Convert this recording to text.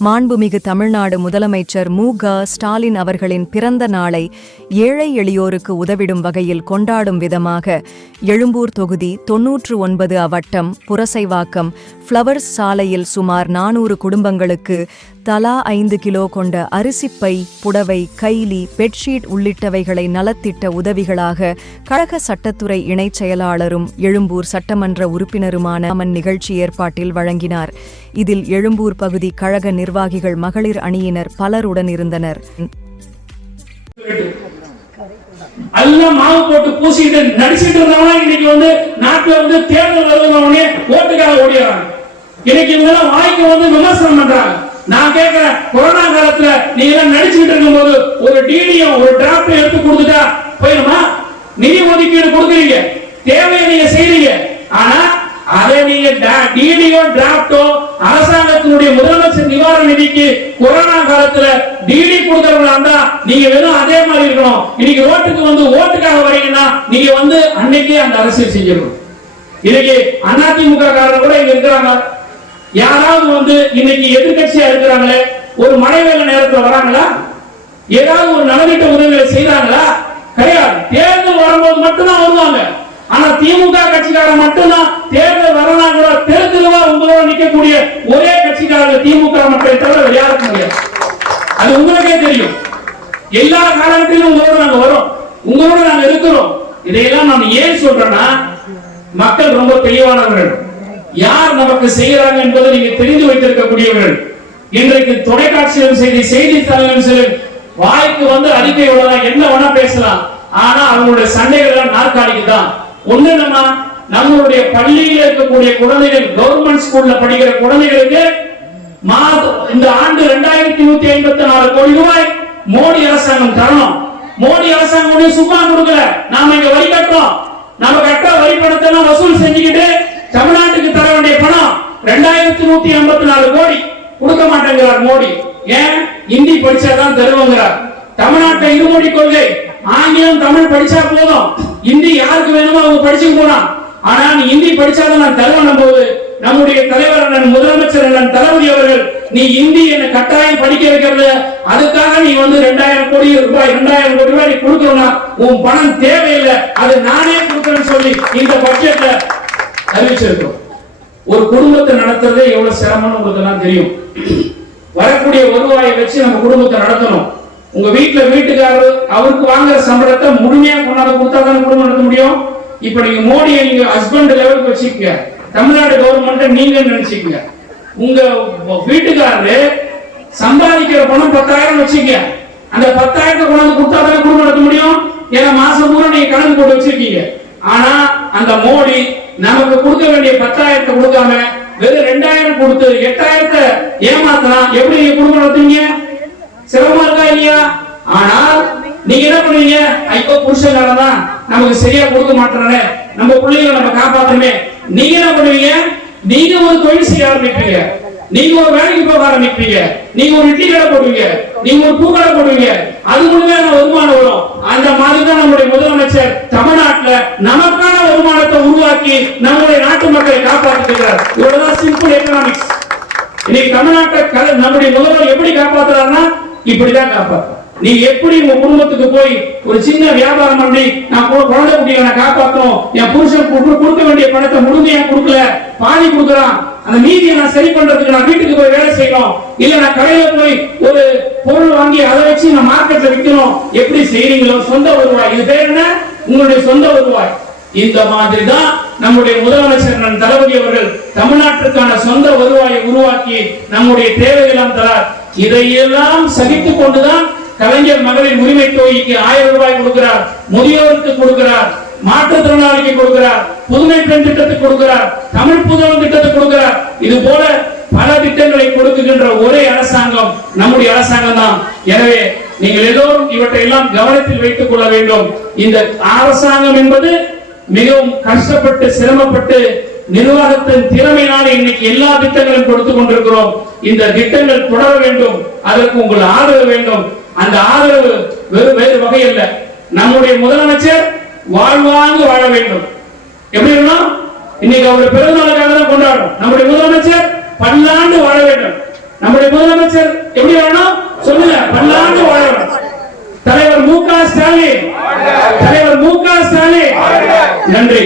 மாண்புமிகு தமிழ்நாடு முதலமைச்சர் மு. க. ஸ்டாலின் அவர்களின் பிறந்த நாளை ஏழை எளியோருக்கு உதவிடும் வகையில் கொண்டாடும் விதமாக எழும்பூர் தொகுதி தொன்னூற்று ஒன்பது அவட்டம் புரசைவாக்கம் ஃப்ளவர்ஸ் சாலையில் சுமார் நானூறு குடும்பங்களுக்கு தலா ஐந்து கிலோ கொண்ட அரிசிப்பை புடவை கைலி பெட்ஷீட் உள்ளிட்டவைகளை நலத்திட்ட உதவிகளாக கழக சட்டத்துறை இணைச் செயலாளரும் எழும்பூர் சட்டமன்ற உறுப்பினருமான அமன் நிகழ்ச்சி ஏற்பாட்டில் வழங்கினார். இதில் எழும்பூர் பகுதி கழக நிர்வாகிகள் மகளிர் அணியினர் பலருடன் இருந்தனர் எல்லாம் மாவு போட்டு பூசிட்டு நடிச்சிட்டு இருந்தவங்க இன்னைக்கு வந்து நாட்டுல வந்து தேர்தல் வருதுனவனே ஓட்டுக்காக ஓடிடுறாங்க. இன்னைக்கு இதெல்லாம் வாய்க்கு வந்து விமர்சனம் பண்றாங்க. நான் கேட்கிறேன் கொரோனா காலத்துல நீ எல்லாம் நடிச்சுட்டு இருக்கும்போது ஒரு டிடியும் ஒரு டிராப்ட் எடுத்து கொடுத்துட்டா போயிருமா? நிதி ஒதுக்கீடு கொடுக்குறீங்க. தேவையை நீங்க செய்றீங்க. ஆனா அதை நீங்க டிடியோ டிராப்டோ அரசாங்கத்தினுடைய முதலமைச்சர் நிவாரண நிதிக்கு கொரோனா காலத்துல டிடி கொடுக்கறவங்களா இருந்தா நீங்க வெறும் அதே மாதிரி இருக்கணும். இன்னைக்கு ஓட்டுக்கு வந்து ஓட்டுக்காக வரீங்கன்னா நீங்க வந்து அன்னைக்கே அந்த அரசியல் செஞ்சிடணும். இன்னைக்கு அதிமுக காரர் கூட இங்க இருக்கிறாங்க. யாராவது வந்து இன்னைக்கு எதிர்கட்சியா இருக்கிறாங்களே ஒரு மழை வேலை நேரத்துல வராங்களா? ஏதாவது ஒரு நலத்திட்ட உதவிகளை செய்யறாங்களா கிடையாது. தேர்தல் வரும்போது மட்டும்தான் வருவாங்க. ஆனா திமுக கட்சிக்காரன் மட்டும்தான் தேர்தல் வரலாம் கூட தேர்தலா உங்களோட நிக்கக்கூடிய ஒரே கட்சிக்காரர் திமுக மக்களை தவிர வேற முடியாது அது உங்களுக்கே தெரியும். எல்லா காலகட்டத்திலும் உங்களோட நாங்க வரோம். உங்களோட நாங்க இருக்கிறோம். இதையெல்லாம் நான் ஏன் சொல்றேன்னா மக்கள் ரொம்ப தெளிவானவர்கள். யார் நமக்கு செய்யறாங்க என்பதை நீங்க தெரிந்து வைத்திருக்கக்கூடியவர்கள். இன்றைக்கு தொலைக்காட்சியிலும் சரி செய்தித்தாளிலும் சரி வாய்க்கு வந்து அறிக்கை விடலாம் என்ன வேணா பேசலாம். ஆனா அவங்களுடைய சண்டைகள் எல்லாம் நாற்காலிக்கு தான். ஒண்ணு நம்ம நம்மளுடைய பள்ளியில் இருக்கக்கூடிய குழந்தைகள் கவர்மெண்ட் ஸ்கூல்ல படிக்கிற குழந்தைகளுக்கு மாதம் இந்த ஆண்டு இரண்டாயிரத்தி நூத்தி ஐம்பத்தி நாலு கோடி ரூபாய் மோடி அரசாங்கம் தரணும். மோடி அரசாங்கம் சும்மா கொடுக்கல. நாம இங்க வரி கட்டுறோம். நம்ம கட்ட வரி பணத்தை வசூல் செஞ்சுக்கிட்டு தமிழ்நாடு ரெண்டாயிரத்தி நூத்தி ஐம்பத்தி நாலு கோடி. கொடுக்க மாட்டேங்கிறார் மோடி. ஏன்? இந்தி படிச்சாதான் தருவங்கிறார். தமிழ்நாட்டை இருமொழி கொள்கை. ஆங்கிலம் தமிழ் படிச்சா போதும். இந்தி யாருக்கு வேணுமோ அவங்க படிச்சுக்க போலாம். ஆனா நீ இந்தி படிச்சாதான் நான் தருவனும் போது நம்முடைய தலைவர் அண்ணன் முதலமைச்சர் அண்ணன் தளபதி அவர்கள் நீ இந்தி என்ன கட்டாயம் படிக்க வைக்கிறது. அதுக்காக நீ வந்து ரெண்டாயிரம் கோடி ரூபாய் ரெண்டாயிரம் கோடி ரூபாய் நீ கொடுக்கணும்னா உன் பணம் தேவையில்லை. அது நானே கொடுக்கணும்னு சொல்லி இந்த பட்ஜெட்ல அறிவிச்சிருக்கோம் ஒரு குடும்பத்தை நடத்துறதே எவ்வளவு சிரமம்னு உங்களுக்கு எல்லாம் தெரியும். வரக்கூடிய வருவாயை வச்சு நம்ம குடும்பத்தை நடத்தணும். உங்க வீட்டுல வீட்டுக்காரர் அவருக்கு வாங்குற சம்பளத்தை முழுமையா கொண்டாந்து கொடுத்தா தானே குடும்பம் நடத்த முடியும்? இப்ப நீங்க மோடியை நீங்க ஹஸ்பண்ட் லெவலுக்கு வச்சுக்கங்க. தமிழ்நாடு கவர்மெண்ட் நீங்க நினைச்சுக்கங்க. உங்க வீட்டுக்காரரு சம்பாதிக்கிற பணம் பத்தாயிரம் வச்சுக்க அந்த பத்தாயிரத்தை கொண்டாந்து கொடுத்தா தானே குடும்பம் நடத்த முடியும்? ஏன்னா மாசம் பூரா நீங்க கணக்கு போட்டு வச்சிருக்கீங்க. ஆனா அந்த மோடி நமக்கு கொடுக்க வேண்டிய பத்தாயிரத்தை கொடுக்காம வெறும் ரெண்டாயிரம் கொடுத்து எட்டாயிரத்தை ஏமாத்தலாம் எப்படி நீங்க குடும்பம் நடத்துவீங்க? சிரமமா இருக்கா இல்லையா? ஆனால் நீங்க என்ன பண்ணுவீங்க? ஐயோ புருஷன் நமக்கு சரியா கொடுக்க மாட்டானே நம்ம பிள்ளைகளை நம்ம காப்பாத்தணுமே. நீங்க என்ன பண்ணுவீங்க? நீங்க ஒரு தொழில் செய்ய ஆரம்பிப்பீங்க. நீங்க ஒரு வேலைக்கு போக ஆரம்பிப்பீங்க. நீங்க ஒரு இட்லி கடை போடுவீங்க. நீங்க ஒரு பூ கடை போடுவீங்க. அது மூலமே வருமானம் வரும். அந்த மாதிரி தான் நம்ம எக்கனாமிக்ஸ் இன்னைக்கு தமிழ்நாட்டை நம்முடைய முதல்வர் எப்படி காப்பாத்துறாருன்னா இப்படிதான் காப்பாத்துறார். நீ எப்படி உங்க குடும்பத்துக்கு போய் ஒரு சின்ன வியாபாரம் பண்ணி நான் குழந்தை குட்டிகளை நான் காப்பாத்தணும் என் புருஷன் கொடுக்க வேண்டிய பணத்தை முழுமையா கொடுக்கல பாதி கொடுக்குறான் அந்த மீதியை நான் சரி பண்றதுக்கு நான் வீட்டுக்கு போய் வேலை செய்யணும் இல்ல நான் கடையில போய் ஒரு பொருள் வாங்கி அதை வச்சு நான் மார்க்கெட்ல விற்கணும் எப்படி செய்யறீங்களோ சொந்த வருவாய். இது பேர் என்ன? உங்களுடைய சொந்த வருவாய். இந்த மாதிரி தான் நம்முடைய முதலமைச்சர் தளபதி அவர்கள் தமிழ்நாட்டு நம்முடைய தேவையெல்லாம் தரார். இதையெல்லாம் சகித்துக் கொண்டுதான் கலைஞர் மகளிர் உரிமை தொகைக்கு ஆயிரம் ரூபாய் கொடுக்கிறார். முதியோருக்கு கொடுக்கிறார். மாற்றுத்திறனாளிக்கு கொடுக்கிறார். புதுமை பெண் திட்டத்துக்கு கொடுக்கிறார். தமிழ் புதவன் திட்டத்துக்கு கொடுக்கிறார். இது போல பல திட்டங்களை கொடுக்குகின்ற ஒரே அரசாங்கம் நம்முடைய அரசாங்கம் தான். எனவே நீங்கள் எல்லோரும் இவற்றை எல்லாம் கவனத்தில் வைத்துக் கொள்ள வேண்டும். இந்த அரசாங்கம் என்பது மிகவும் கஷ்டப்பட்டு சிரமப்பட்டு நிர்வாகத்தின் திறமையினால் இன்னைக்கு எல்லா திட்டங்களும் கொடுத்து கொண்டிருக்கிறோம். இந்த திட்டங்கள் தொடர வேண்டும். அதற்கு உங்கள் ஆதரவு வேண்டும். அந்த ஆதரவு வெறும் வேறு வகை அல்ல நம்முடைய முதலமைச்சர் வாழ்வாங்கு வாழ வேண்டும். எப்படி இருக்கணும் இன்னைக்கு அவருடைய பிறந்தநாளுக்காக தான் கொண்டாடும் நம்முடைய முதலமைச்சர் பல்லாண்டு வாழ வேண்டும். நம்முடைய முதலமைச்சர் எப்படி வேணும் சொல்லுங்க பல்லாண்டு வாழ வேண்டும். தலைவர் மு க ஸ்டாலின். தலைவர் மு க ஸ்டாலின். நன்றி.